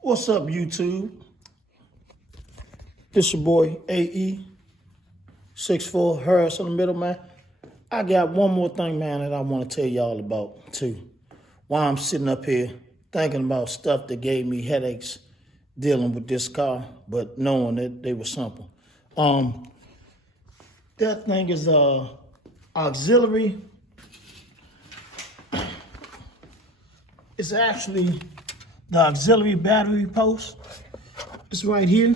What's up, YouTube? This your boy, AE64 Harris in the middle, man. I got one more thing, man, that I want to tell y'all about, too. While I'm sitting up here thinking about stuff that gave me headaches dealing with this car, but knowing that they were simple. That thing is auxiliary. It's actually the auxiliary battery post. It's right here.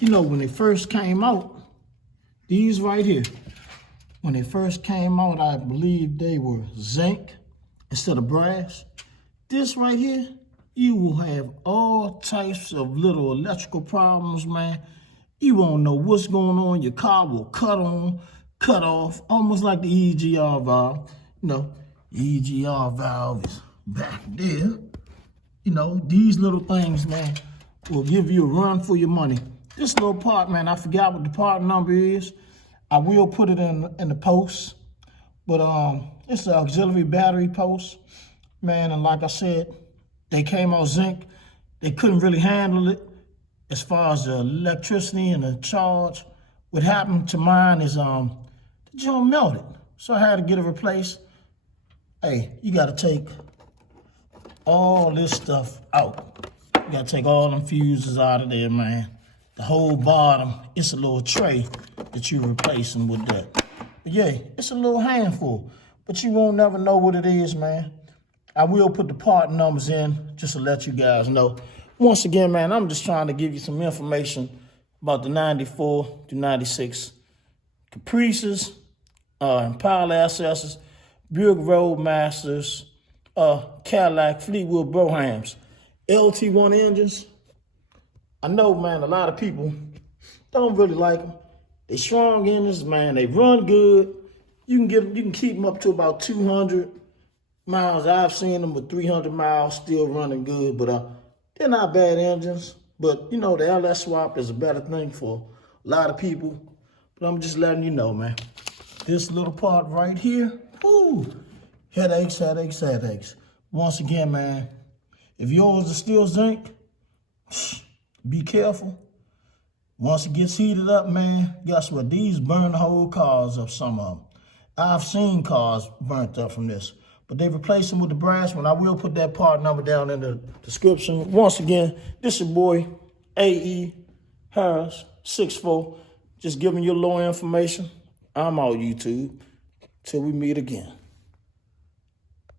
You know, when they first came out, these right here, when they first came out, I believe they were zinc instead of brass. This right here, you will have all types of little electrical problems, man. You won't know what's going on. Your car will cut on, cut off, almost like the EGR valve. You know, the EGR valve is back there. You know, these little things, man, will give you a run for your money. This little part, man, I forgot what the part number is. I will put it in the post. But it's the auxiliary battery post, man. And like I said, they came out zinc. They couldn't really handle it as far as the electricity and the charge. What happened to mine is the joint melted. So I had to get it replaced. Hey, you got to take all this stuff out. You got to take all them fuses out of there, man. The whole bottom, it's a little tray that you're replacing with that. But yeah, it's a little handful, but you won't never know what it is, man. I will put the part numbers in just to let you guys know. Once again, man, I'm just trying to give you some information about the 94 to 96 Caprices, Impala SSs, Buick Roadmasters, Cadillac Fleetwood Brohams, LT1 engines. I know, man, a lot of people don't really like them. They strong engines, man. They run good. You can keep them up to about 200 miles. I've seen them with 300 miles still running good, but they're not bad engines. But you know, the LS swap is a better thing for a lot of people. But I'm just letting you know, man. This little part right here, whoo, headaches, headaches, headaches. Once again, man, if yours is still zinc, be careful. Once it gets heated up, man, guess what? These burn the whole cars up, some of them. I've seen cars burnt up from this, but they replace them with the brass one. I will put that part number down in the description. Once again, this your boy, AE Harris, 64. Just giving you a little information. I'm out, YouTube. Till we meet again.